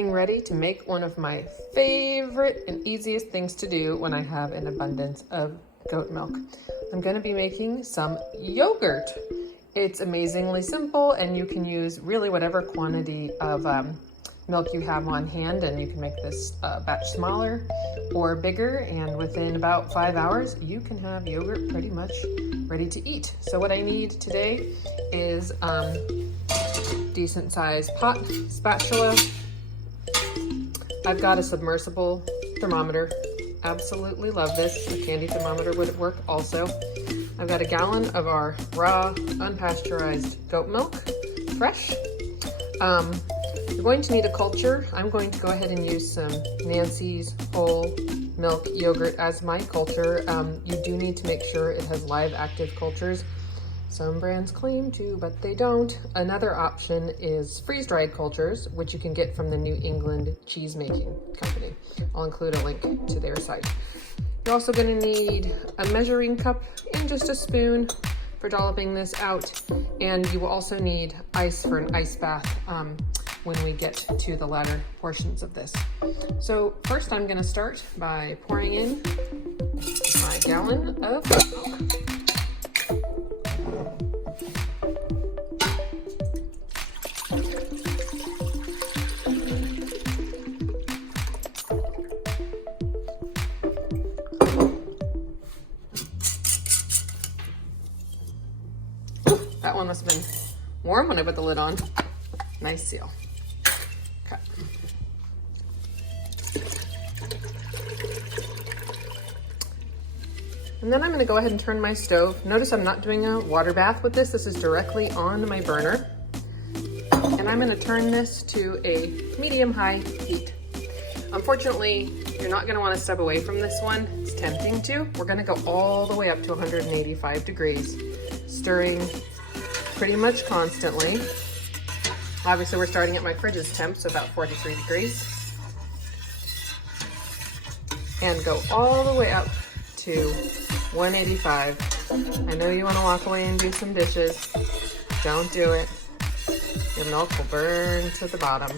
getting ready to make one of my favorite and easiest things to do when I have an abundance of goat milk. I'm going to be making some yogurt. It's amazingly simple, and you can use really whatever quantity of milk you have on hand, and you can make this batch smaller or bigger, and within about 5 hours you can have yogurt pretty much ready to eat. So what I need today is decent sized pot, spatula. I've got a submersible thermometer. Absolutely love this. A candy thermometer would work also. I've got a gallon of our raw, unpasteurized goat milk, fresh. You're going to need a culture. I'm going to go ahead and use some Nancy's whole milk yogurt as my culture. You do need to make sure it has live active cultures. Some brands claim to, but they don't. Another option is freeze-dried cultures, which you can get from the New England Cheesemaking Company. I'll include a link to their site. You're also going to need a measuring cup and just a spoon for dolloping this out. And you will also need ice for an ice bath when we get to the latter portions of this. So first I'm going to start by pouring in my gallon of milk. That one must have been warm when I put the lid on. Nice seal. Okay. And then I'm going to go ahead and turn my stove. Notice I'm not doing a water bath with this. This is directly on my burner. And I'm going to turn this to a medium-high heat. Unfortunately, you're not going to want to step away from this one. It's tempting to. We're going to go all the way up to 185 degrees, stirring pretty much constantly. Obviously, we're starting at my fridge's temp, so about 43 degrees. And go all the way up to 185. I know you want to walk away and do some dishes. Don't do it. Your milk will burn to the bottom.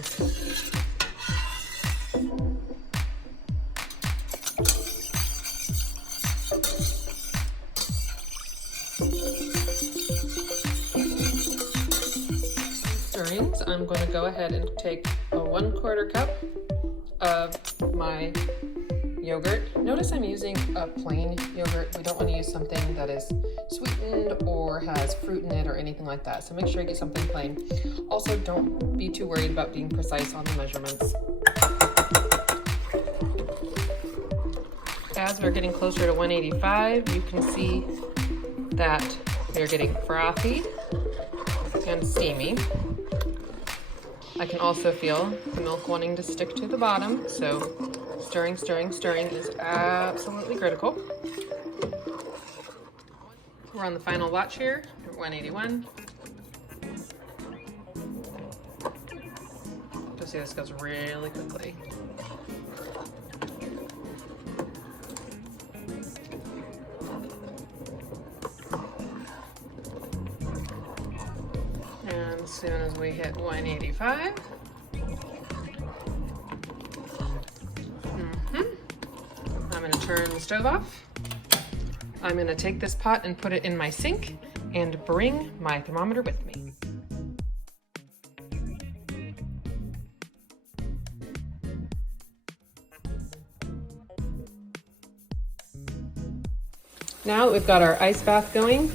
I'm going to go ahead and take a 1/4 cup of my yogurt. Notice I'm using a plain yogurt. We don't want to use something that is sweetened or has fruit in it or anything like that. So make sure you get something plain. Also, don't be too worried about being precise on the measurements. As we're getting closer to 185, you can see that we're getting frothy and steamy. I can also feel the milk wanting to stick to the bottom, so stirring, stirring, stirring is absolutely critical. We're on the final watch here at 181. You'll see this goes really quickly. As soon as we hit 185, I'm going to turn the stove off. I'm going to take this pot and put it in my sink and bring my thermometer with me. Now that we've got our ice bath going,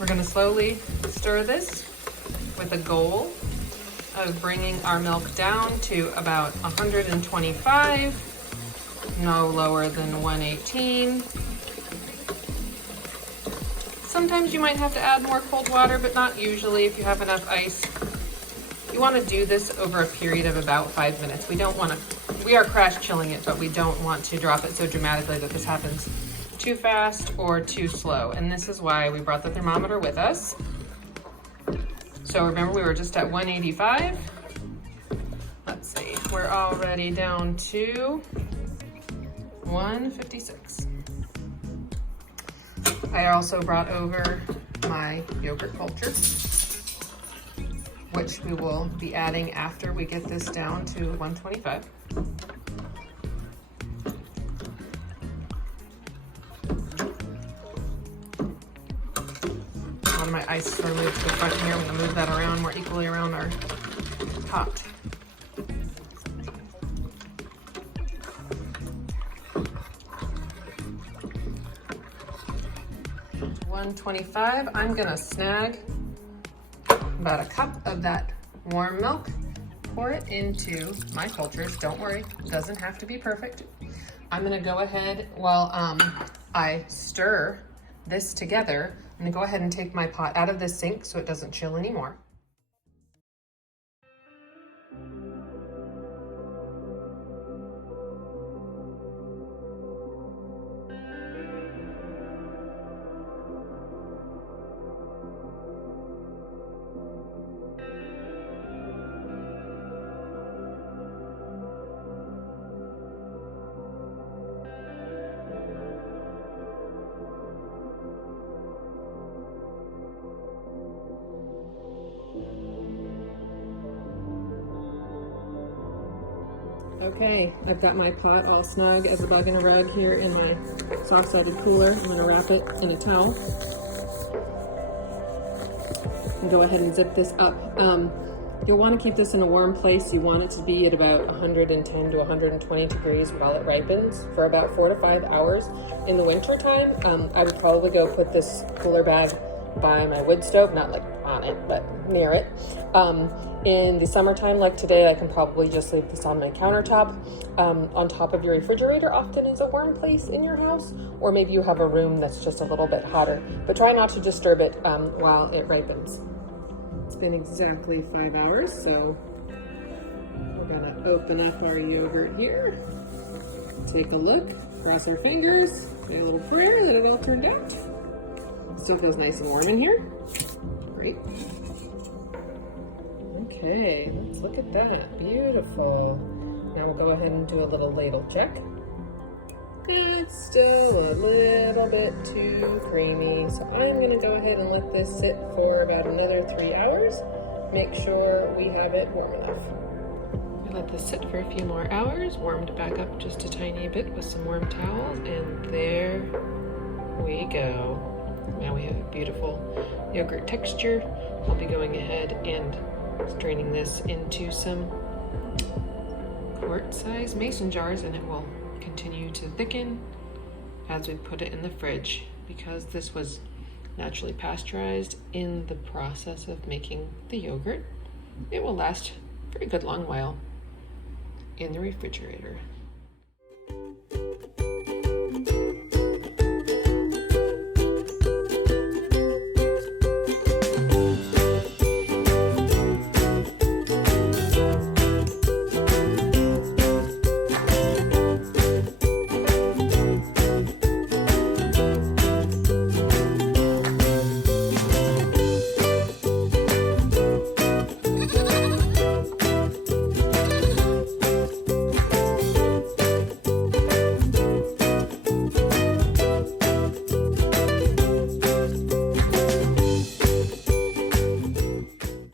we're going to slowly stir this with a goal of bringing our milk down to about 125, no lower than 118. Sometimes you might have to add more cold water, but not usually if you have enough ice. You want to do this over a period of about 5 minutes. We are crash chilling it, but we don't want to drop it so dramatically that this happens too fast or too slow. And this is why we brought the thermometer with us. So remember, we were just at 185. Let's see, we're already down to 156. I also brought over my yogurt culture. which we will be adding after we get this down to 125. A lot of my ice is moved to the front here. I'm gonna move that around more equally around our pot. To 125, I'm gonna snag about a cup of that warm milk, pour it into my cultures. Don't worry, it doesn't have to be perfect. I'm gonna go ahead while I stir this together. I'm gonna go ahead and take my pot out of the sink so it doesn't chill anymore. Okay, I've got my pot all snug as a bug in a rug here in my soft-sided cooler. I'm gonna wrap it in a towel and go ahead and zip this up. You'll want to keep this in a warm place. You want it to be at about 110 to 120 degrees while it ripens for about 4 to 5 hours. In the winter time, I would probably go put this cooler bag by my wood stove, not like on it, but near it. In the summertime, like today, I can probably just leave this on my countertop. On top of your refrigerator often is a warm place in your house, or maybe you have a room that's just a little bit hotter, but try not to disturb it while it ripens. It's been exactly 5 hours, so we're gonna open up our yogurt here, take a look, cross our fingers, say a little prayer that it all turned out. Still feels nice and warm in here. Great. Okay, let's look at that. Beautiful. Now we'll go ahead and do a little ladle check. It's still a little bit too creamy, so I'm gonna go ahead and let this sit for about another 3 hours. Make sure we have it warm enough. I let this sit for a few more hours, warmed back up just a tiny bit with some warm towels, and there we go. Now we have a beautiful yogurt texture. I'll be going ahead and straining this into some quart-sized mason jars, and it will continue to thicken as we put it in the fridge. Because this was naturally pasteurized in the process of making the yogurt, it will last for a good long while in the refrigerator.